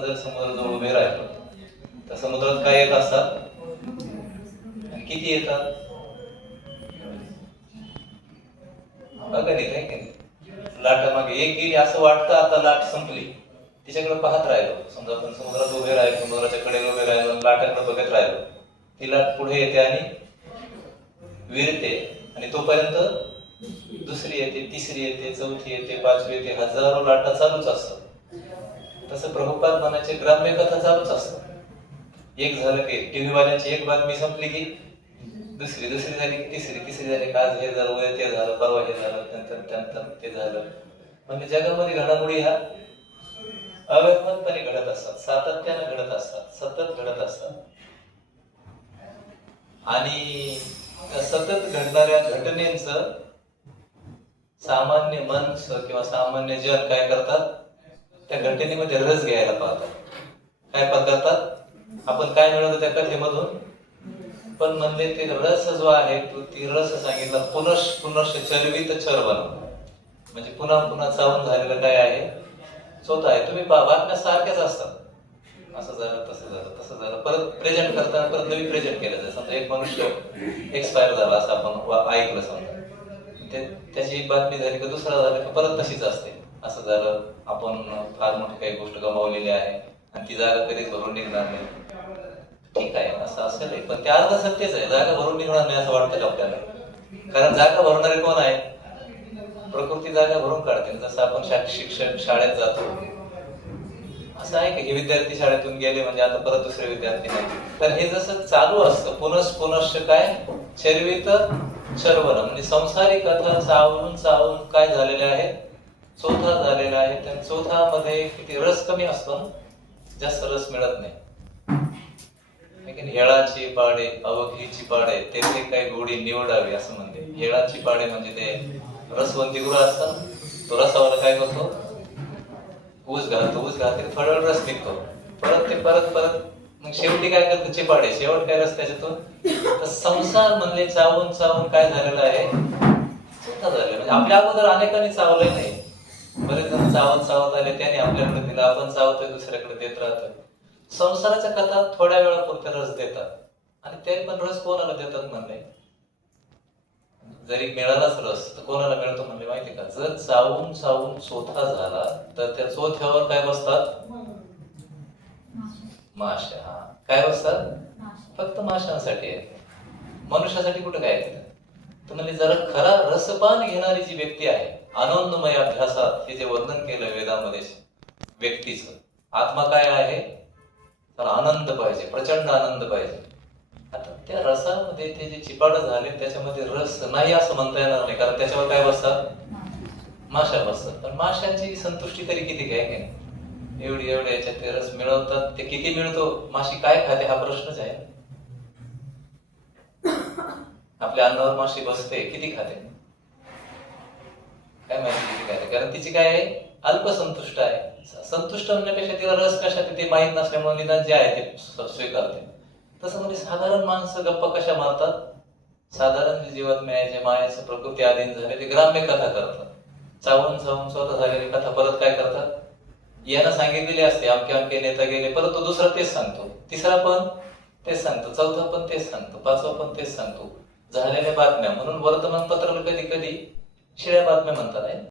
जर समुद्राजवळ उभे राहिलो तर समुद्रात काय येत असतात आणि किती येतात बघा नाही काय लाटा मागे एक गेली असं वाटतं आता लाट संपली तिच्याकडे पाहत राहिलो. समजा आपण समुद्रात उभे राहिलो, समुद्राच्या कडेला उभे राहिलो, लाटाकडे बघत राहिलो, ती लाट पुढे येते आणि विरते आणि तोपर्यंत दुसरी येते, तिसरी येते, चौथी येते, पाचवी येते, हजारो लाटा चालूच असतात. तसं प्रभुपाद म्हणायचे ग्राम्य कथा चालूच असतात. एक झालं की टीव्ही वाल्यांची एक बातमी संपली की दुसरी, दुसरी झाली की तिसरी, तिसरी झाली की आज हे झालं, उद्या ते झालं, परवा हे झालं, नंतर ते झालं. म्हणजे जगामध्ये घडामोडी ह्या अव्यवहारपणे घडत असतात, सातत्यानं घडत असतात, सतत घडत असतात. आणि सतत घडणाऱ्या घटनेचं सामान्य माणसं किंवा सामान्य जन काय करतात, त्या घटनेमध्ये रस घ्यायला पाहतात. काय करतात, आपण काय मिळवलं त्या कथेमधून, पण म्हणजे ते रस जो आहे तो ती रस सांगितला पुनश पुनश चरवित चर बनव, म्हणजे पुन्हा पुन्हा चावून झालेलं काय आहे स्वतः आहे. तुम्ही बातम्या सारख्याच असतात, असं झालं, तसं झालं, तसं झालं, परत प्रेझेंट करताना परत नवीन प्रेझेंट केलं जातं. समजा एक मनुष्य एक्सपायर झाला असं आपण ऐकलं, समजा त्याची एक बातमी झाली की दुसरा झाला की परत तशीच असते. असं झालं, आपण फार मोठी काही गोष्ट गमावलेली आहे आणि ती जागा कधीच भरून निघणार नाही. ठीक आहे, असं असेल, पण ते अर्ध सत्यच आहे. जागा भरून निघणार नाही असं वाटतं का आपल्याला? कारण जागा भरणारे कोण आहे? प्रकृती जागा भरून काढते. जसं आपण शिक्षण शाळेत जातो, असं आहे की विद्यार्थी शाळेतून गेले म्हणजे आता परत दुसरे विद्यार्थी नाही. तर हे जसं चालू असतं पुनश पुनश काय चरवित चरवण, म्हणजे संसारिक कथा चावून चावून काय झालेले आहे, चौथा झालेला आहे. त्या चौथामध्ये किती रस कमी असतो ना, जास्त रस मिळत नाही. हेळाची पाडे अवघीची पाडे तेथे काही गोडी निवडावी असं म्हणते. हेळाची पाडे म्हणजे ते रसवंती गुरु असतात, तो रसावर काय करतो, ऊस घालतो, ऊस घालते थोडा रस निघतो, परत ते परत मग शेवटी काय करतो चिपाडे, शेवट काय रस त्याच्यातून. तर संसार म्हणले चावून चावून काय झालेलं आहे, चौथा झाले. म्हणजे आपल्या अगोदर अनेकांनी चावलंय नाही, बरेच जण चावत चावत आले, त्याने आपल्याकडे दिलं, आपण चावतोय दुसऱ्याकडे देत राहतोय. संसाराच्या कथा थोड्या वेळापुरते रस देतात आणि ते पण रस कोणाला देतात म्हणले, जरी मिळालाच रस तर कोणाला मिळतो म्हणले माहिती का? जर चावून चावून चोथा झाला तर त्या चोथ्यावर काय बसतात, माशा. हा, काय बसतात, फक्त माशांसाठी आहे, मनुष्यासाठी कुठं काय आहे. तर म्हणजे जरा खरा रसपान घेणारी जी व्यक्ती आहे, आनंदमय अभ्यासात हे जे वर्णन केलं वेदामध्ये व्यक्तीचं, आत्मा काय आहे तर आनंद पाहिजे, प्रचंड आनंद पाहिजे. आता त्या रसामध्ये ते जे चिपाड झाले त्याच्यामध्ये रस नाही असं म्हणता येणार नाही, कारण त्याच्यावर काय बसतात, माशा बसतात. पण माशांची संतुष्टी तरी किती काय, एवढी एवढ्या याच्यात ते रस मिळवतात. ते किती मिळतो, माशी काय खाते हा प्रश्नच आहे. आपल्या अन्नावर माशी बसते, किती खाते काय माहिती किती खाते, कारण तिची काय आहे, अल्पसंतुष्ट आहे. संतुष्ट होण्यापेक्षा तिला रस कशात ते माहीत नसल्यामुळे निदान जे आहे ते स्वीकारते. तसं म्हणजे साधारण माणसं गप्पा कशा मारतात, साधारण जीवात मिळायचे मायाचं प्रकृती अधीन झाले ते ग्राम्य कथा करतात. चावून चावून स्वतः झालेली कथा परत काय करतात, यानं सांगितलेली असते, अमके अमके नेता गेले, परत तो दुसरा तेच सांगतो, तिसरा पण तेच सांगतो, चौथा पण तेच सांगतो, पाचवा पण तेच सांगतो. झालेल्या बातम्या म्हणून वर्तमानपत्राला कधी कधी शिळ्या बातम्या म्हणतात आहे.